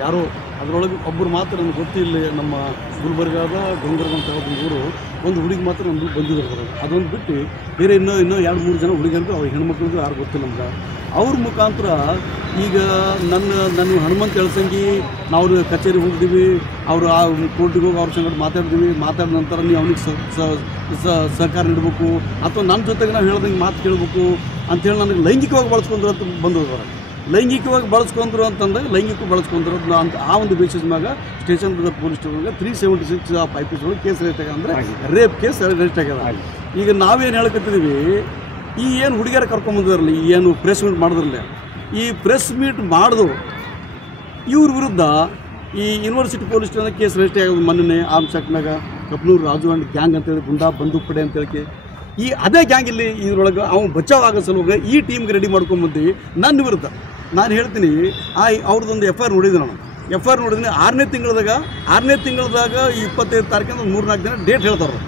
ಯಾರೋ ಅದರೊಳಗೆ ಒಬ್ಬರು ಮಾತ್ರ ನನಗೆ ಗೊತ್ತಿಲ್ಲ. ನಮ್ಮ ಗುಲ್ಬರ್ಗಾದ ಡೊಂಗರ್ಗ ಅಂತ ಒಂದು ಊರು ಒಂದು ಹುಡುಗಿ ಮಾತ್ರ ನಮ್ಗೆ ಬಂದಿದ್ರು. ಅದೊಂದು ಬಿಟ್ಟು ಬೇರೆ ಇನ್ನೂ 2-3 ಜನ ಹುಡುಗರಿಗೂ ಅವ್ರ ಹೆಣ್ಮಕ್ಳಿಗೂ ಯಾರು ಗೊತ್ತಿಲ್ಲ ನಮ್ಗೆ. ಅವ್ರ ಮುಖಾಂತರ ಈಗ ನನ್ನ ಹನುಮಂತ ಎಳಸಂಗಿ ನಾವು ಕಚೇರಿಗೆ ಹೋಗಿದ್ದೀವಿ, ಅವರು ಆ ಕೋರ್ಟಿಗೆ ಹೋಗಿ ಅವ್ರ ಸಂಗಡ ಮಾತಾಡಿದ ನಂತರ ನೀವು ಅವ್ನಿಗೆ ಸಹಕಾರ ನೀಡಬೇಕು ಅಥವಾ ನನ್ನ ಜೊತೆಗೆ ನಾವು ಹೇಳ್ದಂಗೆ ಮಾತು ಕೇಳಬೇಕು ಅಂಥೇಳಿ ನನಗೆ ಲೈಂಗಿಕವಾಗಿ ಬಳಸ್ಕೊಂಡ್ರು ಅಂತ ಬಂದವರು. ಲೈಂಗಿಕವಾಗಿ ಬಳಸ್ಕೊಂಡ್ರು ಅಂತಂದಾಗ ಲೈಂಗಿಕ ಬಳಸ್ಕೊಂಡ್ರು ಅಂತ ಆ ಒಂದು ಬೇಸಿಸ್ ಮ್ಯಾಗ ಸ್ಟೇಷನ್ ಪೊಲೀಸ್ ಸ್ಟೇಷನ್ಗೆ 376 ಆಫ್ IPC ಒಳಗೆ ಕೇಸ್ ರಿಜಿಸ್ಟರ್ ಆಗ್ಯದ. ಅಂದರೆ ರೇಪ್ ಕೇಸ್ ರಿಜಿಸ್ಟರ್ ಆಗ್ಯದ. ಈಗ ನಾವೇನು ಹೇಳಕತ್ತಿದ್ದೀವಿ, ಈ ಏನು ಹುಡುಗಿಯರ ಕರ್ಕೊಂಬಂದಿರಲಿ, ಏನು ಪ್ರೆಸ್ ಮೀಟ್ ಮಾಡಿದ್ರಲ್ಲ, ಈ ಪ್ರೆಸ್ ಮೀಟ್ ಮಾಡಿದ್ರು ಇವ್ರ ವಿರುದ್ಧ ಈ university police station case register ಆಗೋದು. ಮೊನ್ನೆ ಆರ್ಮ್ಸ್ ಆಕ್ಟ್ ಮ್ಯಾಗ ಕಪ್ನೂರು ರಾಜು ಅಂಡ್ ಗ್ಯಾಂಗ್ ಅಂತೇಳಿ ಗುಂಡಾ ಬಂದೂಕ್ ಪಡೆ ಅಂತೇಳಿ ಈ ಅದೇ ಗ್ಯಾಂಗ್ ಇಲ್ಲಿ ಇದ್ರೊಳಗೆ ಅವ್ನು ಬಚಾವ್ ಆಗೋ ಸಲುವಾಗಿ ಈ ಟೀಮ್ಗೆ ರೆಡಿ ಮಾಡ್ಕೊಂಬಂದು ನನ್ನ ವಿರುದ್ಧ ನಾನು ಹೇಳ್ತೀನಿ. ಅವ್ರದ್ದೊಂದು FIR ನೋಡಿದ್ದೆ ನಾನು. FIR ನೋಡಿದ್ದೀನಿ 6ನೇ ತಿಂಗಳದಾಗ 25 ತಾರೀಕಿಂದ 3-4 ದಿನ ಡೇಟ್ ಹೇಳ್ತಾರೆ.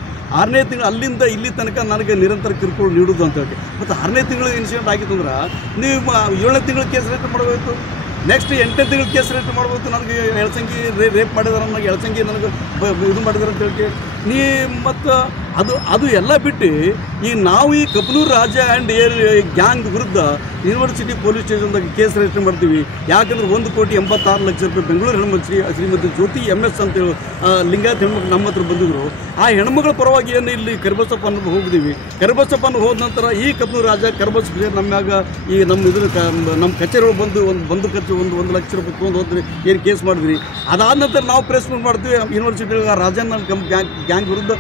6ನೇ ತಿಂಗಳು ಅಲ್ಲಿಂದ ಇಲ್ಲಿ ತನಕ ನನಗೆ ನಿರಂತರ ಕಿರುಕುಳ ನೀಡೋದು ಅಂತ ಹೇಳಿ. ಮತ್ತು 6ನೇ ತಿಂಗಳು ಇನ್ಸಿಡೆಂಟ್ ಆಗಿತ್ತು ಅಂದ್ರೆ ನೀವು 7ನೇ ತಿಂಗಳು ಕೇಸ್ ರಿಜಿಸ್ಟರ್ ಮಾಡಬೇಕು, ನೆಕ್ಸ್ಟ್ 8ನೇ ತಿಂಗಳು ಕೇಸ್ ರಿಜಿಸ್ಟರ್ ಮಾಡಬೇಕು. ನನಗೆ ಎಳಸಂಗಿ ರೇಪ್ ಮಾಡಿದಾರೆ, ನನಗೆ ಎಳಸಂಗಿ ನನಗೆ ಇದು ಮಾಡಿದಾರೆ ಅಂತ ಹೇಳಿ ನೀ ಮತ್ತು ಅದು ಎಲ್ಲ ಬಿಟ್ಟು ಈ ನಾವು ಈ ಕಪ್ನೂರು ರಾಜ ಆ್ಯಂಡ್ ಗ್ಯಾಂಗ್ ವಿರುದ್ಧ ಯೂನಿವರ್ಸಿಟಿ ಪೊಲೀಸ್ ಸ್ಟೇಷನ್ದಾಗ ಕೇಸ್ ರಿಜಿಸ್ಟರ್ ಮಾಡ್ತೀವಿ. ಯಾಕಂದ್ರೆ 1,86,00,000 ರೂಪಾಯಿ ಬೆಂಗಳೂರು ಹೆಣ್ಮಕ್ಳು ಶ್ರೀಮತಿ ಜ್ಯೋತಿ MS ಅಂತೇಳಿ ಲಿಂಗಾಯತ್ ಹೆಣ್ಮಕ್ಳು ನಮ್ಮ ಹತ್ರ ಬಂದಿದ್ರು. ಆ ಹೆಣ್ಮಗಳ ಪರವಾಗಿ ಏನು ಇಲ್ಲಿ ಕರಿಬಸಪ್ಪ ಅನ್ನೋದು ಹೋಗಿದ್ದೀವಿ. ಕರಿಬಸಪ್ಪ ಅನ್ನೋ ಹೋದ ನಂತರ ಈ ಕಪ್ನೂರು ರಾಜ ಕರಿಬಸಪ್ಪ ನಮ್ಮಾಗ ಈ ನಮ್ಮ ಕಚೇರಿ ಬಂದು ಒಂದು ಖರ್ಚು 1 ಲಕ್ಷ ರೂಪಾಯಿ ತೊಗೊಂಡು ಹೋದ್ರಿ, ಏನು ಕೇಸ್ ಮಾಡಿದ್ರಿ. ಅದಾದ ನಂತರ ನಾವು ಪ್ರೆಸ್ ಮೀಟ್ ಮಾಡ್ತೀವಿ. ಯೂನಿವರ್ಸಿಟಿ ರಾಜನ್ ಗ್ಯಾಂಗ್ ವಿರುದ್ಧ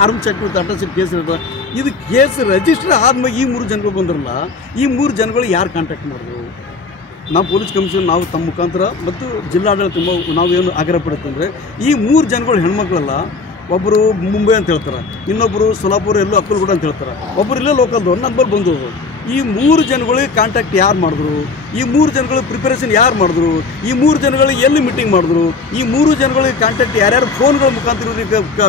arms act with attached case ಇರ್ತದೆ. ಇದು ಕೇಸ್ ರಿಜಿಸ್ಟರ್ ಆದ್ಮೇಲೆ ಈ 3 ಜನಗಳು ಬಂದ್ರಲ್ಲ, ಈ 3 ಜನಗಳು ಯಾರು ಕಾಂಟ್ಯಾಕ್ಟ್ ಮಾಡಿದ್ರು? ನಾವು ಪೊಲೀಸ್ ಕಮಿಷನ್ ನಾವು ತಮ್ಮ ಮುಖಾಂತರ ಮತ್ತು ಜಿಲ್ಲಾಡಳಿತ ನಾವೇನು ಆಗ್ರಹ ಪಡುತ್ತಂದರೆ, ಈ 3 ಜನಗಳು ಹೆಣ್ಮಕ್ಳಲ್ಲ. ಒಬ್ಬರು ಮುಂಬೈ ಅಂತ ಹೇಳ್ತಾರೆ, ಇನ್ನೊಬ್ಬರು ಸೊಲಾಪುರ ಎಲ್ಲೋ ಅಕ್ಕಲ್ಗೂಡ ಅಂತ ಹೇಳ್ತಾರೆ, ಒಬ್ಬರು ಇಲ್ಲೇ ಲೋಕಲ್ದವ್ರು ನಂಬರ್ ಬಂದವರು. ಈ 3 ಜನಗಳಿಗೆ ಕಾಂಟ್ಯಾಕ್ಟ್ ಯಾರು ಮಾಡಿದ್ರು? ಈ 3 ಜನಗಳಿಗೆ ಪ್ರಿಪರೇಷನ್ ಯಾರು ಮಾಡಿದ್ರು? ಈ 3 ಜನಗಳಿಗೆ ಎಲ್ಲಿ ಮೀಟಿಂಗ್ ಮಾಡಿದ್ರು? ಈ 3 ಜನಗಳಿಗೆ ಕಾಂಟ್ಯಾಕ್ಟ್ ಯಾರ್ಯಾರು ಫೋನ್ಗಳ ಮುಖಾಂತರ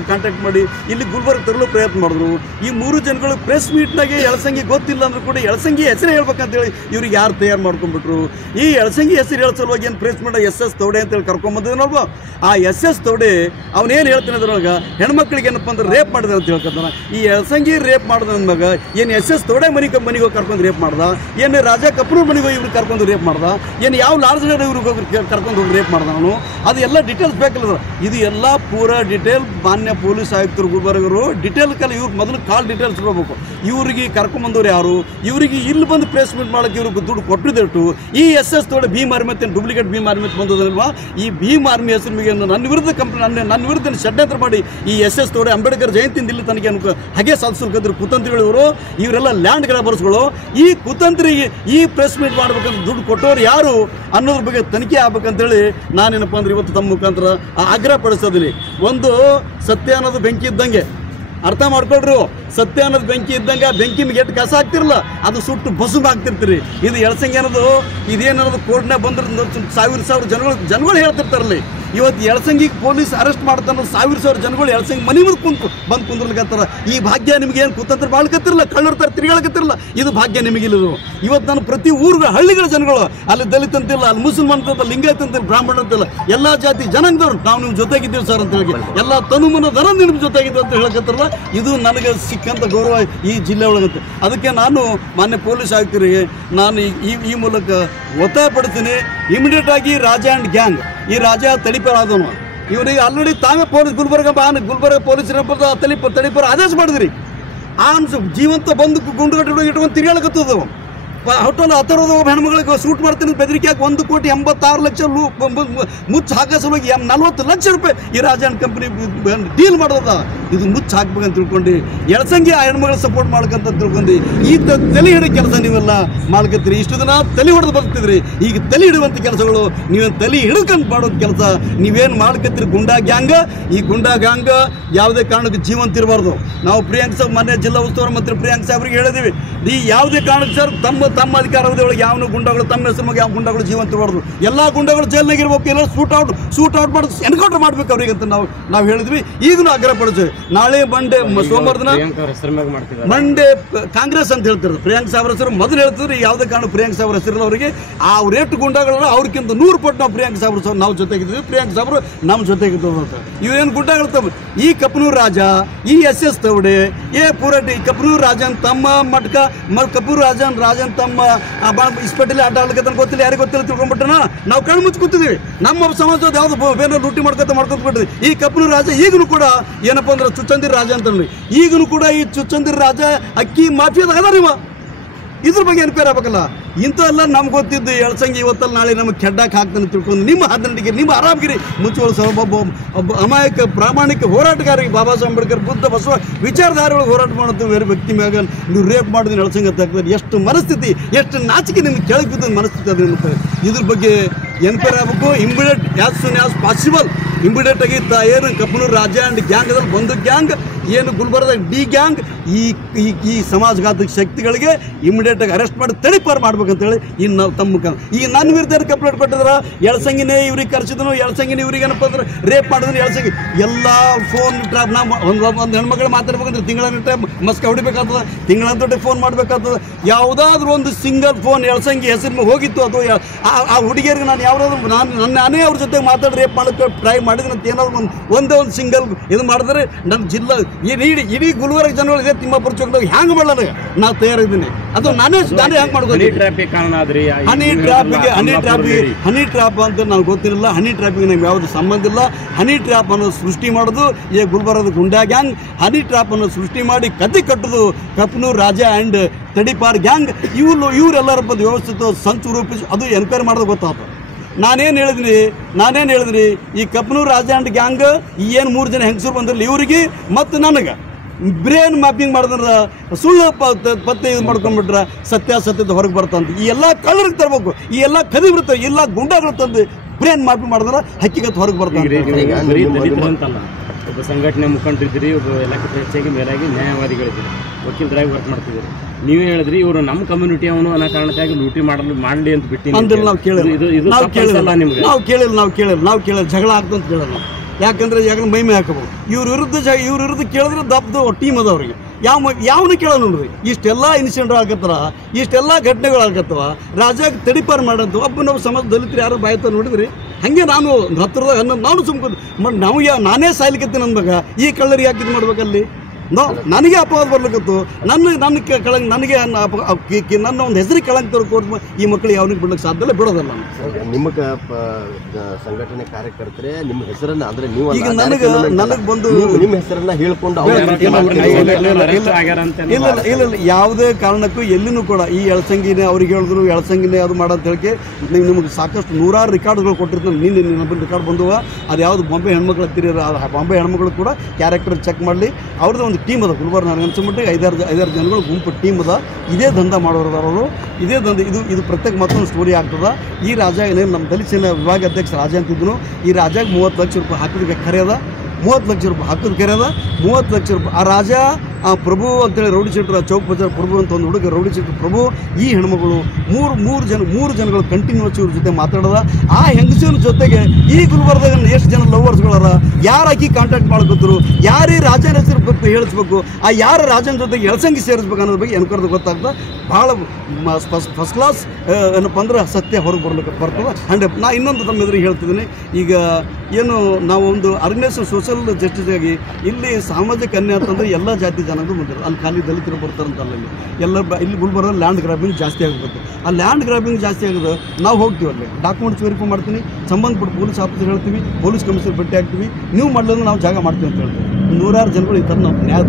ಕಾಂಟ್ಯಾಕ್ಟ್ ಮಾಡಿ ಇಲ್ಲಿ ಗುಲ್ಬರ್ಗ ತರಲು ಪ್ರಯತ್ನ ಮಾಡಿದ್ರು? ಈ 3 ಜನಗಳು ಪ್ರೆಸ್ ಮೀಟ್ನಾಗೆ ಎಳಸಂಗಿ ಗೊತ್ತಿಲ್ಲ ಅಂದ್ರೂ ಕೂಡ ಎಳಸಂಗಿ ಹೆಸರು ಹೇಳ್ಬೇಕಂತೇಳಿ ಇವ್ರಿಗೆ ಯಾರು ತಯಾರು ಮಾಡ್ಕೊಂಡ್ಬಿಟ್ರು? ಈ ಎಳಸಂಗಿ ಹೆಸರು ಹೇಳೋ ಸಲುವಾಗಿ ಏನು ಪ್ರೆಸ್ ಮೀಟ್ SS ತೌಡೆ ಅಂತೇಳಿ ಕರ್ಕೊಂಬಂದಿದ್ನಲ್ವ, ಆ SS ತೌಡೆ ಅವನೇನು ಹೇಳ್ತಾನೆ ಅದ್ರೊಳಗೆ ಹೆಣ್ಮಕ್ಳಿಗೆ ಏನಪ್ಪ ಅಂದ್ರೆ ರೇಪ್ ಮಾಡಿದೆ ಅಂತ ಹೇಳ್ಕೊತಾನೆ. ಈ ಎಳಸಂಗಿ ರೇಪ್ ಮಾಡಿದ ಅಂದಾಗ ಏನು SS ತೌಡೆ ಮನೆಗೆ ಹೋಗಿ ಕರ್ಕೊಂಡು ರೇಪ್ ಮಾಡ್ದ? ಏನು ರಾಜ ಕಪ್ನೂರು ಮನೆಗೆ ಇವ್ರು ಕರ್ಕೊಂಡು ರೇಪ್ ಮಾಡ್ದ? ಏನು ಯಾವ ಲಾಡ್ಜ್ಗಳು ಇವ್ರಿಗೆ ಹೋಗಿ ಕರ್ಕೊಂಡು ಹೋಗಿ ರೇಪ್ ಮಾಡ್ದ? ಅವನು ಅದು ಎಲ್ಲ ಡೀಟೇಲ್ಸ್ ಬೇಕಲ್ಲ. ಇದು ಎಲ್ಲ ಪೂರ ಡೀಟೇಲ್ ಮಾನ್ಯ ಪೊಲೀಸ್ ಆಯುಕ್ತರು ಗುಲ್ಬರ್ಗರು ಡೀಟೇಲ್ ಇವ್ರಿಗೆ ಮೊದಲು ಕಾಲ್ ಡೀಟೇಲ್ಸ್ ಕೊಡಬೇಕು. ಇವ್ರಿಗೆ ಕರ್ಕೊಂಬಂದವ್ರು ಯಾರು, ಇವರಿಗೆ ಇಲ್ಲಿ ಬಂದು ಪ್ರೆಸ್ ಮೀಟ್ ಮಾಡೋಕ್ಕೆ ಇವ್ರಿಗೆ ದುಡ್ಡು ಕೊಟ್ಟಿದ್ದಟ್ಟು ಈ SS ತೋಡೆ ಭೀಮ್ ಆರ್ಮಿ ಅಂತ ಡೂಪ್ಲಿಕೇಟ್ ಭೀಮ್ ಆರ್ಮಿ ಅಂತ ಬಂದದಲ್ವಾ? ಈ ಭೀಮ್ ಆರ್ಮಿ ಹೆಸರು ನನ್ನ ವಿರುದ್ಧ ನನ್ನ ವಿರುದ್ಧ ಷಡ್ಯಂತ್ರ ಮಾಡಿ ಈ SS ತೋಡೆ ಅಂಬೇಡ್ಕರ್ ಜಯಂತಿಯಿಂದ ಇಲ್ಲಿ ತನಗೆ ಹಾಗೆ ಸಾಧಿಸ್ಕೊಳ್ತಿದ್ರು ಕುತಂತ್ರಿಗಳು ಇವರು. ಇವರೆಲ್ಲ ಲ್ಯಾಂಡ್ಗಳ ಬರ್ಸ್ಗಳು. ಈ ಕುತಂತ್ರಿಗೆ ಈ ಪ್ರೆಸ್ ಮೀಟ್ ಮಾಡ್ಬೇಕಂತ ದುಡ್ಡು ಕೊಟ್ಟವ್ರು ಯಾರು ಅನ್ನೋದ್ರ ಬಗ್ಗೆ ತನಿಖೆ ಆಗ್ಬೇಕಂತೇಳಿ ನಾನೇನಪ್ಪ ಅಂದ್ರೆ ಇವತ್ತು ತಮ್ಮ ಮುಖಾಂತರ ಆಗ್ರಹ ಪಡಿಸ್ತಿದ್ದೀನಿ. ಒಂದು ಸತ್ಯ ಅನ್ನೋದು ಬೆಂಕಿ ಇದ್ದಂಗೆ, ಅರ್ಥ ಮಾಡ್ಕೊಳ್ರು. ಸತ್ಯ ಅನ್ನೋದು ಬೆಂಕಿ ಇದ್ದಂಗೆ, ಬೆಂಕಿ ಗೆಟ್ಟು ಕಸ ಆಗ್ತಿರಲ್ಲ, ಅದು ಸುಟ್ಟು ಬಸುಮ್ ಆಗ್ತಿರ್ತೀರಿ. ಇದು ಎಳಸಂಗಿ ಅನ್ನೋದು ಇದೇನನ್ನೋದು ಕೋರ್ಟ್ನಾಗ ಬಂದ್ರೆ ಸಾವಿರ ಜನಗಳು ಹೇಳ್ತಿರ್ತಾರಲ್ಲಿ. ಇವತ್ತು ಎಳಸಂಗಿ ಪೊಲೀಸ್ ಅರೆಸ್ಟ್ ಮಾಡ್ತಾನೆ 1000 ಜನಗಳು ಎಳಸಂಗಿ ಮನೆ ಮುಂದೆ ಬಂದು ಕುಂದ್ರಲಿಕ್ಕತ್ತಾರ. ಈ ಭಾಗ್ಯ ನಿಮ್ಗೆ ಏನು ಕುತಂತ್ರ ಮಾಡ್ಕತ್ತಿರಲ್ಲ, ಕಳ್ಳರ್ತಾರೆ ತಿರುಗಾಳಕತ್ತಿರಲ್ಲ, ಇದು ಭಾಗ್ಯ ನಿಮಗಿಲ್ಲದು. ಇವತ್ತು ನಾನು ಪ್ರತಿ ಊರುಗಳ ಹಳ್ಳಿಗಳ ಜನಗಳು, ಅಲ್ಲಿ ದಲಿತ ಅಂತಿಲ್ಲ, ಅಲ್ಲಿ ಮುಸಲ್ಮಾನ್ ಅಂತ, ಲಿಂಗಾಯತ್ ಅಂತ, ಬ್ರಾಹ್ಮಣ ಅಂತಿಲ್ಲ, ಎಲ್ಲ ಜಾತಿ ಜನಾಂಗದವ್ರು ನಾವು ನಿಮ್ಮ ಜೊತೆಗಿದ್ದೀವಿ ಸರ್ ಅಂತ ಹೇಳಿ, ಎಲ್ಲ ತನುಮನ ದರ ನಿಮ್ಮ ಜೊತೆಗಿದ್ದೀವಿ ಅಂತ ಹೇಳಕತ್ತಾರಲ್ಲ, ಇದು ನನಗೆ ಸಿಕ್ಕಂಥ ಗೌರವ ಈ ಜಿಲ್ಲೆ ಒಳಗಂತೆ. ಅದಕ್ಕೆ ನಾನು ಮಾನ್ಯ ಪೊಲೀಸ್ ಆಯುಕ್ತರಿಗೆ ನಾನು ಈ ಮೂಲಕ ಒತ್ತಾಯ ಪಡ್ತೀನಿ, ಇಮಿಡಿಯೇಟ್ ಆಗಿ ರಾಜ ಆ್ಯಂಡ್ ಗ್ಯಾಂಗ್, ಈ ರಾಜ ತಡಿಪೇರಾದನು, ಇವರಿಗೆ ಆಲ್ರೆಡಿ ತಾವೇ ಪೊಲೀಸ್ ಗುಲ್ಬರ್ಗ ಪೊಲೀಸರ ತಡಿಪೇರ ಆದೇಶ ಮಾಡಿದ್ರಿ. ಆ ಜೀವಂತ ಬಂದು ಗುಂಡುಗಟ್ಟು ಇಟ್ಕೊಂಡು ತಿರುಗಾಳಕತ್ತದವು. ಹೋಟೆಲ್ ಹತ್ತಿರದ ಹೆಣ್ಮಗಳಿಗೆ ಸೂಟ್ ಮಾಡ್ತೀನಿ ಬೆದರಿಕೆ ಹಾಕಿ 1,86,00,000 ಮುಚ್ಚು ಹಾಕೋ ಸಲುವಾಗಿ 40 ಲಕ್ಷ ರೂಪಾಯಿ ಈ ರಾಜ ಆ್ಯಂಡ್ ಕಂಪ್ನಿ ಡೀಲ್ ಮಾಡೋದ. ಇದು ಮುಚ್ಚು ಹಾಕ್ಬೇಕಂತ ತಿಳ್ಕೊಂಡು ಎಳಸಂಗಿ ಆ ಹೆಣ್ಮಗಳು ಸಪೋರ್ಟ್ ಮಾಡ್ಕಂತ ತಿಳ್ಕೊಂಡು ಈ ತಲೆ ಹಿಡೋ ಕೆಲಸ ನೀವೆಲ್ಲ ಮಾಡ್ಕತ್ತೀರಿ. ಇಷ್ಟು ದಿನ ತಲೆ ಹೊಡೆದು ಬರ್ತಿದ್ರಿ, ಈಗ ತಲೆ ಹಿಡುವಂಥ ಕೆಲಸಗಳು ನೀವೇನು ತಲೆ ಹಿಡ್ಕೊಂಡು ಮಾಡೋದು ಕೆಲಸ ನೀವೇನು ಮಾಡ್ಕತ್ತೀರಿ. ಗುಂಡಾ ಗ್ಯಾಂಗ್, ಈ ಗುಂಡಾ ಗ್ಯಾಂಗ್ ಯಾವುದೇ ಕಾರಣಕ್ಕೆ ಜೀವಂತ ಇರಬಾರ್ದು. ನಾವು ಪ್ರಿಯಾಂಕ್ ಸಾಬ್ ಮಾನ್ಯ ಜಿಲ್ಲಾ ಉಸ್ತುವಾರಿ ಮಂತ್ರಿ ಪ್ರಿಯಾಂಕ್ ಸಾಬ್ರಿಗೆ ಹೇಳಿದ್ದೀವಿ, ಈ ಯಾವುದೇ ಕಾರಣಕ್ಕೆ ಸರ್ ತಮ್ಮ ತಮ್ಮ ಅಧಿಕಾರದೊಳಗೆ ಯಾವ ಗುಂಡಗಳು ತಮ್ಮ ಹೆಸರು ಬಗ್ಗೆ ಯಾವ ಗುಂಡಗಳು ಜೀವಂತ ಹೊಡೆದು ಎಲ್ಲ ಗುಂಡಗಳು ಜೈಲ್ನಾಗ ಇರ್ಬೇಕು, ಎಲ್ಲ ಶೂಟ್ ಔಟ್ ಮಾಡಿ ಎನ್ಕೌಂಟರ್ ಮಾಡ್ಬೇಕು ಅವ್ರಿಗೆ ಅಂತ ನಾವು ಹೇಳಿದ್ವಿ. ಈಗಲೂ ಆಗ್ರಹ ಪಡಿಸ್ತೀವಿ. ನಾಳೆ ಸೋಮವಾರ ದಿನ ಮಂಡೇ ಕಾಂಗ್ರೆಸ್ ಅಂತ ಹೇಳ್ತಿರೋದು ಪ್ರಿಯಾಂಕ್ ಸಾವ್ರ ಹೆಸರು ಮೊದಲು ಹೇಳ್ತಿದ್ರು. ಯಾವುದೇ ಕಾರಣ ಪ್ರಿಯಾಂಕ್ ಸಾವ್ರ ಹೆಸರಿಲ್ಲ ಅವರಿಗೆ. ಅವ್ರ ರೇಟ್ ಗುಂಡಗಳನ್ನ ಅವ್ರಿಗಿಂತ 100 ಪಟ್ಟು ನಾವು ಪ್ರಿಯಾಂಕ್ ಸಾವ್ರ ನಾವು ಜೊತೆಗಿದ್ವಿ, ಪ್ರಿಯಾಂಕ್ ಸಾವ್ರು ನಮ್ಮ ಜೊತೆಗಿದ್ದವು ಅಂತ. ಇವೇನು ಗುಂಡಗಳು ತಮ್ಮ ಈ ಕಪ್ಪನೂರು ರಾಜ, ಈ SS ತವಡೆ, ಪೂರಟಿ ಕಪ್ಪನೂರು ರಾಜನ್ ತಮ್ಮ ಮಟ್ಕ ಕಪ್ಪೂರು ರಾಜನ್ ತಮ್ಮ ಇಸ್ಪೆಟಲಿ ಆಟ ಆಡ್ಲಿಕ್ಕೆ ಗೊತ್ತಿಲ್ಲ, ಯಾರಿಗೆ ಗೊತ್ತಿಲ್ಲ ತಿಳ್ಕೊಂಡ್ಬಿಟ್ಟನ ನಾವು ಕಣ್ಣು ಮುಚ್ಚಿ ಕೂತಿದ್ದೀವಿ. ನಮ್ಮ ಸಮಾಜದ ಯಾವ್ದು ಬೇರೆ ಲೂಟಿ ಮಾಡ್ಕೊತಿದ್ವಿ. ಈ ಕಪ್ಪನೂರು ರಾಜ ಈಗಲೂ ಕೂಡ ಏನಪ್ಪ ಅಂದ್ರೆ ಚುಚ್ಚಂದಿರ ರಾಜ ಅಂತ ಈಗಲೂ ಕೂಡ ಈ ಚುಚ್ಚಂದಿರ ರಾಜ ಅಕ್ಕಿ ಮಾಫಿಯಾದಾಗ ಅದ ನೀವು ಇದ್ರ ಬಗ್ಗೆ ಎನ್ಕ್ವೈರಿ ಆಗ್ಬೇಕಲ್ಲ. ಇಂಥವೆಲ್ಲ ನಮ್ಗೆ ಗೊತ್ತಿದ್ದು ಎಳ್ಸಂಗಿ ಇವತ್ತಲ್ಲಿ ನಾಳೆ ನಮಗೆ ಕೆಡ್ಡಾಕ್ ಹಾಕ್ತಾನೆ ತಿಳ್ಕೊಂಡು ನಿಮ್ಮ ಹದಿನೆಂಟಿಗೆ ನಿಮ್ಮ ಆರಾಮಗಿರಿ ಮುಚ್ಚುವ ಒಬ್ಬ ಅಮಾಯಕ ಪ್ರಾಮಾಣಿಕ ಹೋರಾಟಗಾರರಿಗೆ ಬಾಬಾ ಸಾಹೇಬ್ ಅಂಬೇಡ್ಕರ್ ಬುದ್ಧ ಬಸವ ವಿಚಾರಧಾರೆಗಳು ಹೋರಾಟ ಮಾಡೋದು ಬೇರೆ ವ್ಯಕ್ತಿ ಮ್ಯಾಗ ನೀವು ರೇಪ್ ಮಾಡಿದ್ರೆ ಎಳ್ಸಂಗಿ ಅಂತ ಆಗ್ತದೆ. ಎಷ್ಟು ಮನಸ್ಥಿತಿ, ಎಷ್ಟು ನಾಚಿಕೆ ನಿಮ್ಗೆ ಕೆಳಗೆ ಬಿದ್ದ ಮನಸ್ಥಿತಿ ಅದ್ರ ಇದ್ರ ಬಗ್ಗೆ ಎನ್ಕ್ವೈರಿ ಆಗಬೇಕು. Immediate as soon as possible immediate ಆಗಿ ಏನು ಕಪ್ಪನೂರು ರಾಜ ಆ್ಯಂಡ್ ಗ್ಯಾಂಗದಲ್ಲಿ ಒಂದು ಗ್ಯಾಂಗ್ ಏನು ಗುಲ್ಬರ್ಗದಾಗ D ಗ್ಯಾಂಗ್ ಈ ಸಮಾಜಘಾತಕ ಶಕ್ತಿಗಳಿಗೆ ಇಮಿಡಿಯೇಟ್ ಆಗಿ ಅರೆಸ್ಟ್ ಮಾಡಿ ತಡಿಪಾರು ಮಾಡ್ಬೇಕಂತೇಳಿ ಇನ್ನು ತಮ್ಮ ಈಗ ನನ್ನ ವಿರುದ್ಧ ಕಂಪ್ಲೇಂಟ್ ಕೊಟ್ಟಿದ್ರೆ ಎಳ್ಸಂಗಿನೇ ಇವ್ರಿಗೆ ಕರ್ಸಿದ್ರು, ಎಳ್ಸಂಗಿನ ಇವ್ರಿಗೆ ಏನಪ್ಪ ಅಂದ್ರೆ ರೇಪ್ ಮಾಡಿದ್ರು, ಎಳ್ಸಂಗಿ ಎಲ್ಲ ಫೋನ್ ಟ್ರಾಪ್ ನಾವು ಒಂದು ಹೆಣ್ಮಕ್ಳು ಮಾತಾಡ್ಬೇಕಂದ್ರೆ ತಿಂಗಳ ಮಸ್ಕ ಹೊಡಿಬೇಕಾಗ್ತದೆ, ತಿಂಗಳಂತೊಟ್ಟೆ ಫೋನ್ ಮಾಡಬೇಕಾಗ್ತದೆ. ಯಾವುದಾದ್ರೂ ಒಂದು ಸಿಂಗಲ್ ಫೋನ್ ಎಳ್ಸಂಗಿ ಹೆಸರು ಹೋಗಿತ್ತು ಅದು ಆ ಹುಡುಗಿಯರಿಗೆ ನಾನು ಯಾವುದಾದ್ರು ನಾನೇ ಅವ್ರ ಜೊತೆ ಮಾತಾಡಿ ರೇಪ್ ಮಾಡೋಕ್ಕೆ ಟ್ರೈ ಮಾಡಿದ್ರೆ ಅಂತ ಏನಾದ್ರು ಒಂದೇ ಒಂದು ಸಿಂಗಲ್ ಇದು ಮಾಡಿದ್ರೆ ನಮ್ಮ ಜಿಲ್ಲಾ ಇಡೀ ಗುಲ್ಬರ್ಗ ಜನಗಳು ಇದೇ ತಿಮ್ಮಾಪುರ ಚೌಕದಾಗ ಹ್ಯಾಂಗ್ ಮಾಡಲ್ಲ ನಾವು ತಯಾರಿದ್ದೀನಿ. ಅದು ನಾನೇ ಹ್ಯಾಂಗ್ ಮಾಡ್ಬೋದು. ಹನಿ ಟ್ರ್ಯಾಪ್ ಅಂತ ನಾವು ಗೊತ್ತಿರಲಿಲ್ಲ. ಹನಿ ಟ್ರ್ಯಾಪಿಗೆ ನಮ್ಗೆ ಯಾವುದು ಸಂಬಂಧ ಇಲ್ಲ. ಹನಿ ಟ್ರ್ಯಾಪ್ ಅನ್ನೋದು ಸೃಷ್ಟಿ ಮಾಡೋದು ಈ ಗುಲ್ಬರ್ಗದ ಗುಂಡಾ ಗ್ಯಾಂಗ್. ಹನಿ ಟ್ರ್ಯಾಪ್ ಅನ್ನೋದು ಸೃಷ್ಟಿ ಮಾಡಿ ಕದ್ದಿ ಕಟ್ಟೋದು ಕಪ್ಪನೂರು ರಾಜ ಆ್ಯಂಡ್ ತಡಿಪಾರ್ ಗ್ಯಾಂಗ್. ಇವರೆಲ್ಲರ ಬಗ್ಗೆ ವ್ಯವಸ್ಥಿತ ಸಂಚು ರೂಪಿಸಿ ಅದು ಎನ್ಕ್ವೈರಿ ಮಾಡೋದು ಗೊತ್ತಾಗ್ತದೆ. ನಾನೇನು ಹೇಳಿದ್ರಿ ಈ ಕಪ್ಪನೂರು ರಾಜ ಆ್ಯಂಡ್ ಗ್ಯಾಂಗ್ ಏನು 3 ಜನ ಹೆಂಗಸರು ಬಂದಿರಲಿ ಇವರಿಗೆ ಮತ್ತು ನನಗೆ ಬ್ರೇನ್ ಮ್ಯಾಪಿಂಗ್ ಮಾಡಿದ್ರೆ ಸುಳ್ಳು ಪತ್ತೆ ಇದು ಮಾಡ್ಕೊಂಡ್ಬಿಟ್ರೆ ಸತ್ಯಾಸತ್ಯದ ಹೊರಗೆ ಬರ್ತಂತ. ಈ ಎಲ್ಲ ಕಳ್ಳರಿಗೆ ತರಬೇಕು, ಈ ಎಲ್ಲ ಕದಿ ಬರ್ತವೆ, ಎಲ್ಲ ಗುಂಡಾಗಳು ತಂದು ಬ್ರೇನ್ ಮ್ಯಾಪಿಂಗ್ ಮಾಡಿದ್ರೆ ಹಕ್ಕಿಗತ್ತು ಹೊರಗೆ ಬರ್ತಾರೆ. ಒಬ್ಬ ಸಂಘಟನೆ ಮುಖಂಡರಿದ್ದೀರಿ, ಒಬ್ಬ ಇಲಾಖೆ ಹೆಚ್ಚಾಗಿ ಮೇಲಾಗಿ ನ್ಯಾಯವಾದಿಗಳಿದ್ದೀರಿ, ವಕೀಲರಾಗಿ ವರ್ಕ್ ಮಾಡ್ತಿದ್ದೀರಿ. ನೀವೇ ಹೇಳಿದ್ರಿ ಇವರು ನಮ್ಮ ಕಮ್ಯುನಿಟಿ ಅವನು ಅನ್ನೋ ಕಾರಣಕ್ಕಾಗಿ ಲೂಟಿ ಮಾಡಲಿ ಅಂತ ಬಿಟ್ಟು ನಾವು ಕೇಳಿಲ್ಲ ಜಗಳ ಆಗ್ತಂತ ಕೇಳಲ್ಲ. ಯಾಕಂದ್ರೆ ಮೈಮೆ ಹಾಕಬಹುದು. ಇವ್ರ ವಿರುದ್ಧ ಕೇಳಿದ್ರೆ ದಪ್ಪದು ಟೀಮ್ ಅದ ಅವ್ರಿಗೆ ಯಾವನು ಕೇಳೋಣ ನೋಡ್ರಿ. ಇಷ್ಟೆಲ್ಲ ಇನ್ಸಿಡೆಂಟ್ ಆಗತ್ತಾರ, ಇಷ್ಟೆಲ್ಲ ಘಟನೆಗಳು ಆಗತ್ತವ, ರಾಜಾಗ ತಡಿಪಾರು ಮಾಡಂತ ಒಬ್ಬ ನಾವು ಸಮಾಜ ದಲಿತರು ಯಾರು ಬಾಯ್ತ ನೋಡಿದ್ರಿ. ಹಾಗೆ ನಾನು ಹತ್ತಿರದಾಗ ನಾನು ಸುಮ್ಕೊಂಡು ನಾನೇ ಸಾಯ್ಲಿಕ್ಕೆ ನನ್ಬೇಕ ಈ ಕಳ್ಳರಿಗೆ ಯಾಕಿದ್ ಮಾಡ್ಬೇಕಲ್ಲಿ ನನಗೆ ಅಪವಾದ ಬರ್ಲಿಕ್ಕತ್ತು. ನನಗೆ ನನ್ನ ಒಂದು ಹೆಸರಿಗೆ ಕಳಂಕ ತರ್ಕೊಂಡು ಈ ಮಕ್ಕಳು ಯಾವನಿಗೆ ಬಿಡ್ಲಿಕ್ಕೆ ಸಾಧ್ಯ ಇಲ್ಲ, ಬಿಡೋದಲ್ಲ. ನಿಮ್ಮ ಸಂಘಟನೆ ಕಾರ್ಯಕರ್ತರೇ ನಿಮ್ಮ ಹೆಸರನ್ನ ಅಂದ್ರೆ ನೀವು ಈಗ ನನಗೆ ಬಂದು ನಿಮ್ಮ ಹೆಸರನ್ನ ಹೇಳ್ಕೊಂಡು ಇಲ್ಲ ಯಾವುದೇ ಕಾರಣಕ್ಕೂ ಎಲ್ಲಿನೂ ಕೂಡ ಈ ಎಳ್ಸಂಗಿನೇ ಅವ್ರಿಗೆ ಹೇಳಿದ್ರು ಎಳ್ಸಂಗಿನೇ ಅದು ಮಾಡೋಂತ ಹೇಳಿಕೆ ನಿಮಗೆ ಸಾಕಷ್ಟು 100 ರೆಕಾರ್ಡ್ಗಳು ಕೊಟ್ಟಿರ್ತಾರೆ. ನಿನ್ನ ರೆಕಾರ್ಡ್ ಬಂದುವ ಅದು ಯಾವುದು ಬಾಂಬೆ ಹೆಣ್ಮಕ್ಳು ಹತ್ತಿರ ಬಾಂಬೆ ಹೆಣ್ಮಕ್ಳು ಕೂಡ ಕ್ಯಾರೆಕ್ಟರ್ ಚೆಕ್ ಮಾಡಲಿ. ಅವ್ರದ್ದು ಒಂದು ಟೀಮ್ ಅದ ಗುಲ್ಬರ್ಗ. ನನಗೆ ಅನ್ಸಮಟ್ಟಿಗೆ 5-6 ಜನಗಳು ಗುಂಪು ಟೀಮ್ ಅದ. ಇದೇ ದಂಧ ಮಾಡೋರು ಇದೇ ದಂಧ. ಇದು ಪ್ರತ್ಯೇಕ ಮತ್ತೊಂದು ಸ್ಟೋರಿ ಆಗ್ತದ. ಈ ರಾಜ ಏನೇನು ನಮ್ಮ ದಲಿತ ಸೇನಾ ವಿಭಾಗ ಅಧ್ಯಕ್ಷ ರಾಜ ಅಂತಿದ್ರು. ಈ ರಾಜಾಗ 30 ಲಕ್ಷ ರೂಪಾಯಿ ಹಾಕಿದ ಕರೆ ಅದ, 30 ಲಕ್ಷ ರೂಪಾಯಿ ಹಾಕಿದ ಕರೆ ಅದ, 30 ಲಕ್ಷ ರೂಪಾಯಿ. ಆ ರಾಜ ಪ್ರಭು ಅಂತೇಳಿ ರೌಡಿ ಶೆಟ್ರ ಚೌಕ್ ಬಜಾರ್ ಪ್ರಭು ಅಂತ ಒಂದು ಹುಡುಗ ರೌಡಿ ಶೆಟ್ರ ಪ್ರಭು ಈ ಹೆಣ್ಮಗಳು ಮೂರು ಜನಗಳು ಕಂಟಿನ್ಯೂಸ್ ಇವ್ರ ಜೊತೆ ಮಾತಾಡೋದ. ಆ ಹೆಂಗಸಿನ ಜೊತೆಗೆ ಈ ಗುಲ್ಬರ್ದಾಗ ಎಷ್ಟು ಜನ ಲವರ್ಸ್ಗಳಾರ, ಯಾರು ಆಕಿ ಕಾಂಟ್ಯಾಕ್ಟ್ ಮಾಡ್ಕೊತರು, ಯಾರು ಈ ರಾಜನ ಹೆಸರು ಬಗ್ಗೆ ಹೇಳಿಸ್ಬೇಕು, ಆ ಯಾರು ರಾಜನ ಜೊತೆಗೆ ಎಳ್ಸಂಗಿ ಸೇರಿಸ್ಬೇಕು ಅನ್ನೋದ್ರ ಬಗ್ಗೆ ಎನ್ಕ್ವೈರಿ ಗೊತ್ತಾಗ್ತದೆ. ಭಾಳ ಫಸ್ಟ್ ಕ್ಲಾಸ್ ಏನಪ್ಪ ಅಂದ್ರೆ ಸತ್ಯ ಹೊರಗೆ ಬರ್ತದೆ. ನಾ ಇನ್ನೊಂದು ತಮ್ಮ ಎದುರಿಗೆ ಹೇಳ್ತಿದ್ದೀನಿ. ಈಗ ಏನು ನಾವು ಒಂದು ಆರ್ಗನೈಸೇಷನ್ ಸೋಷಲ್ ಜಸ್ಟಿಸ್ ಆಗಿ ಇಲ್ಲಿ ಸಾಮಾಜಿಕ ಅನ್ಯಾಯ ಅಂತಂದರೆ ಎಲ್ಲ ಜಾತಿ ಜನಗಳು ಬಂದಿರೋ ಅಲ್ಲಿ ಖಾಲಿ ದಲಿತರು ಬರ್ತಾರಂತಲ್ಲ. ಇಲ್ಲಿ ಗುಲ್ಬರ್ಗ ಲ್ಯಾಂಡ್ ಗ್ರಾಬಿಂಗ್ ಜಾಸ್ತಿ ಆಗಬೇಕು. ಆ ಲ್ಯಾಂಡ್ ಗ್ರಾಬಿಂಗ್ ಜಾಸ್ತಿ ಆಗೋದು ನಾವು ಹೋಗ್ತೀವಿ, ಅಲ್ಲಿ ಡಾಕ್ಯುಮೆಂಟ್ಸ್ ವೆರಿಫೈ ಮಾಡ್ತೀನಿ, ಸಂಬಂಧಪಟ್ಟ ಪೊಲೀಸ್ ಆಫೀಸರ್ ಹೇಳ್ತೀವಿ, ಪೊಲೀಸ್ ಕಮಿಷನರ್ ಭೇಟಿ ಆಗ್ತೀವಿ, ನೀವು ಮಾಡಲಿಲ್ಲ ನಾವು ಜಾಗ ಮಾಡ್ತೀವಿ ಅಂತ ಹೇಳ್ತೀವಿ. 100 ಜನಗಳು ಈ ಥರ ನಾವು ನ್ಯಾಯ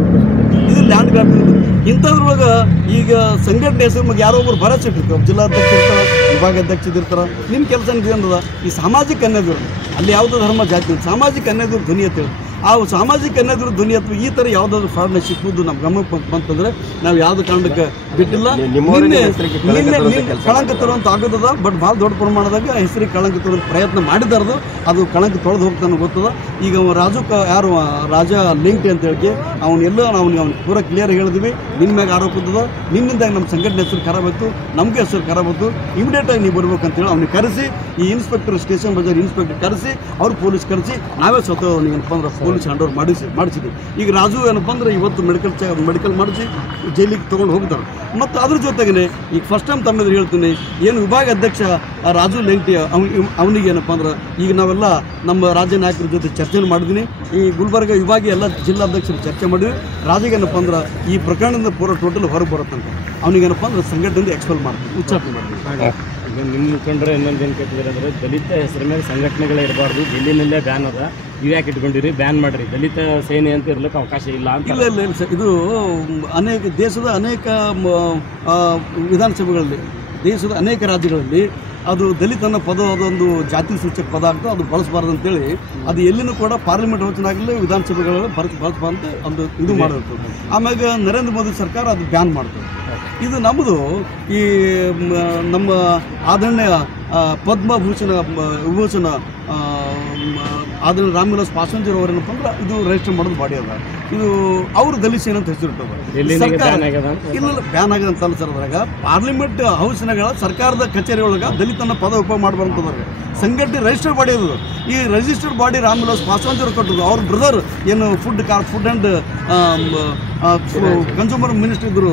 ಇದು ಲ್ಯಾಂಡ್ ಗ್ರಾಬಿಂಗ್. ಇಂಥದ್ರೊಳಗೆ ಈಗ ಸಂಘಟನೆ ಹೆಸರು ಬಗ್ಗೆ ಯಾರೋ ಒಬ್ಬರು ಭರವಸೆ ಇಟ್ಟಿರ್ತಾರೆ, ಜಿಲ್ಲಾಧ್ಯಕ್ಷ ಇರ್ತಾರೆ, ವಿಭಾಗಾಧ್ಯಕ್ಷದಿರ್ತಾರೆ. ನಿಮ್ಮ ಕೆಲಸ ಏನದ ಈ ಸಾಮಾಜಿಕ ಅನ್ಯಾಯದವ್ರು ಅಲ್ಲಿ ಯಾವುದೋ ಧರ್ಮ ಜಾತಿ ಸಾಮಾಜಿಕ ಅನ್ಯಾಯದವ್ರು ಧ್ವನಿ ಅಂತ ಹೇಳಿ ಆ ಸಾಮಾಜಿಕ ಅನ್ಯಾಯದ ಧ್ವನಿ ಅಥವಾ ಈ ಥರ ಯಾವುದಾದ್ರು ಫ್ರಾಡ್ನ ಸಿಕ್ಕುವುದು ನಮ್ಮ ಗಮನಕ್ಕೆ ಬಂತಂದ್ರೆ ನಾವು ಯಾವುದೇ ಕಾರಣಕ್ಕೆ ಬಿಟ್ಟಿಲ್ಲ. ಕಳಂಕ ತರುವಂತ ಆಗೋದದ, ಬಟ್ ಭಾಳ ದೊಡ್ಡ ಪ್ರಮಾಣದಾಗ ಹೆಸರಿಗೆ ಕಳಂಕ ತರುವಂಥ ಪ್ರಯತ್ನ ಮಾಡಿದಾರದು, ಅದು ಕಳಂಕ ತೊಳೆದು ಹೋಗ್ತಾನೆ ಗೊತ್ತದ. ಈಗ ರಾಜು ಯಾರು ರಾಜ ಲಿಂಕ್ಟಿ ಅಂತ ಹೇಳಿ ಅವನ್ನೆಲ್ಲ ಅವ್ನಿಗೆ ಪೂರ ಕ್ಲಿಯರ್ ಹೇಳಿದ್ವಿ, ನಿನ್ನ ಮ್ಯಾಗ ಆರೋಪ ಇದ್ದದ, ನಿನ್ನಿಂದಾಗಿ ನಮ್ಮ ಸಂಘಟನೆ ಹೆಸರು ಖರಾಬ್ ಆಯಿತು, ನಮಗೆ ಹೆಸರು ಖರಾಬ್ ಆಯಿತು, ಇಮಿಡಿಯೇಟಾಗಿ ನೀವು ಬರ್ಬೇಕಂತೇಳಿ ಅವ್ನಿಗೆ ಕರೆಸಿ, ಈ ಇನ್ಸ್ಪೆಕ್ಟರ್ ಸ್ಟೇಷನ್ ಬಜಾರ್ ಇನ್ಸ್ಪೆಕ್ಟರ್ ಕರೆಸಿ ಅವ್ರು ಪೊಲೀಸ್ ಕರೆಸಿ ನಾವೇ ಸ್ವತಃ ಅವ್ನಿಗೆ ಏನಪ್ಪ ಅಂದ್ರೆ ಪೊಲೀಸ್ ಹ್ಯಾಂಡ್ ಓವರ್ ಮಾಡಿಸಿದ್ವಿ. ಈಗ ರಾಜು ಏನಪ್ಪ ಅಂದ್ರೆ ಇವತ್ತು ಮೆಡಿಕಲ್ ಮಾಡಿಸಿ ಜೈಲಿಗೆ ತೊಗೊಂಡು ಹೋಗ್ತಾರೆ. ಮತ್ತು ಅದ್ರ ಜೊತೆಗೇ ಈಗ ಫಸ್ಟ್ ಟೈಮ್ ತಮ್ಮೆದುರು ಹೇಳ್ತೀನಿ, ಏನು ವಿಭಾಗ ಅಧ್ಯಕ್ಷ ರಾಜು ಲೆಂಗ್ಟಿ ಅವನಿಗೆ ಏನಪ್ಪ ಅಂದ್ರೆ ಈಗ ನಾವೆಲ್ಲ ನಮ್ಮ ರಾಜ್ಯ ನಾಯಕರ ಜೊತೆ ಚರ್ಚೆ ಮಾಡಿದ್ದೀನಿ. ಈ ಗುಲ್ಬರ್ಗ ವಿಭಾಗೀಯ ಎಲ್ಲ ಜಿಲ್ಲಾಧ್ಯಕ್ಷರು ಚರ್ಚೆ ಮಾಡಿದ್ವಿ. ರಾಜಿಗೇನಪ್ಪ ಅಂದ್ರೆ ಈ ಪ್ರಕರಣದಿಂದ ಪೂರ ಟೋಟಲ್ ಹೊರಗೆ ಬರುತ್ತಂತ ಅವನಿಗೇನಪ್ಪ ಅಂದ್ರೆ ಸಂಘಟನೆಯಿಂದ ಎಕ್ಸ್ಪೆಲ್ ಮಾಡ್ತೀವಿ, ಉಚ್ಚಾಟನೆ ಮಾಡ್ತೀವಿ. ನಿಮ್ಮ ಮುಖಂಡರು ಇನ್ನೊಂದು ಏನು ಕೇಳ್ತಿದ್ದಾರೆ ಅಂದರೆ ದಲಿತ ಹೆಸರ ಮೇಲೆ ಸಂಘಟನೆಗಳೇ ಇರಬಾರ್ದು, ಜಿಲ್ಲೆನಲ್ಲೇ ಬ್ಯಾನ್ ಅದ, ಇವು ಯಾಕೆ ಇಟ್ಕೊಂಡಿರಿ, ಬ್ಯಾನ್ ಮಾಡಿರಿ, ದಲಿತ ಸೇನೆ ಅಂತ ಇರ್ಲಿಕ್ಕೆ ಅವಕಾಶ ಇಲ್ಲ ಅಂತ. ಇಲ್ಲ ಸರ್, ಇದು ದೇಶದ ಅನೇಕ ವಿಧಾನಸಭೆಗಳಲ್ಲಿ, ದೇಶದ ಅನೇಕ ರಾಜ್ಯಗಳಲ್ಲಿ ಅದು ದಲಿತ ಅನ್ನೋ ಪದ ಅದೊಂದು ಜಾತಿ ಸೂಚಕ ಪದ ಆಗ್ತದೆ, ಅದು ಬಳಸಬಾರ್ದು ಅಂತೇಳಿ ಅದು ಎಲ್ಲಿನೂ ಕೂಡ ಪಾರ್ಲಿಮೆಂಟ್ ವಚನಾಗಲಿ ವಿಧಾನಸಭೆಗಳಲ್ಲಿ ಬಳಸಬಾರ್ದು ಅಂತ ಒಂದು ಇದು ಮಾಡಿರ್ತದೆ. ಆಮ್ಯಾಗ ನರೇಂದ್ರ ಮೋದಿ ಸರ್ಕಾರ ಅದು ಬ್ಯಾನ್ ಮಾಡ್ತದೆ. ಇದು ನಮ್ಮದು ಈ ನಮ್ಮ ಆದರಣೀಯ ಪದ್ಮಭೂಷಣ ವಿಭೂಷಣ ಆದರಣೀಯ ರಾಮವಿಲಾಸ್ ಪಾಸ್ವಾನ್ ಅವರೇನಪ್ಪ ಅಂದ್ರೆ ಇದು ರಿಜಿಸ್ಟರ್ ಮಾಡೋದು ಬಾಡಿ ಅದ. ಇದು ಅವರು ದಲಿತ ಸೇನೆ ಅಂತ ಹೆಸರಿಟ್ಟದ. ಸರ್ಕಾರ ಇಲ್ಲ ಬ್ಯಾನ್ ಆಗಿದೆ ಅಂತ ಸರ್. ಅದ್ರಾಗ ಪಾರ್ಲಿಮೆಂಟ್ ಹೌಸ್ನಾಗ ಸರ್ಕಾರದ ಕಚೇರಿ ಒಳಗೆ ದಲಿತನ ಪದ ಉಪಯೋಗ ಮಾಡಬಾರ್ದು. ಸಂಘಟನೆ ರಿಜಿಸ್ಟರ್ಡ್ ಬಾಡಿ ಅದು. ಈ ರಿಜಿಸ್ಟರ್ಡ್ ಬಾಡಿ ರಾಮವಿಲಾಸ್ ಪಾಸ್ವಾನ್ ಅವರು ಕೊಟ್ಟರು. ಅವ್ರ ಬ್ರದರ್ ಏನು ಫುಡ್ ಆ್ಯಂಡ್ ಕನ್ಸ್ಯೂಮರ್ ಮಿನಿಸ್ಟರ್ ಇದ್ರು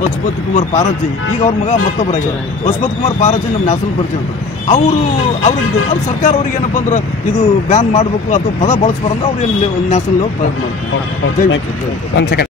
ಪಶುಪತಿ ಕುಮಾರ್ ಪಾರಾಜಿ, ಈಗ ಅವ್ರ ಮಗ ಮತ್ತೊಬ್ಬರಾಗ್ಯಾರ ಪಶುಪತಿ ಕುಮಾರ್ ಪಾರಾಜಿ, ನಮ್ಮ ನ್ಯಾಷನಲ್ ಪರಿಚಯ ಅಂತ ಅವ್ರಿಗೆ ಅದು ಸರ್ಕಾರ ಅವ್ರಿಗೆ ಏನಪ್ಪ ಅಂದ್ರೆ ಇದು ಬ್ಯಾನ್ ಮಾಡಬೇಕು ಅಥವಾ ಪದ ಬಳಸ್ಬಾರಂದ್ರೆ ಅವ್ರು ನ್ಯಾಷನಲ್ ಲೆವೆಲ್ ಪ್ರಯತ್ನ ಮಾಡ್ತಾರೆ.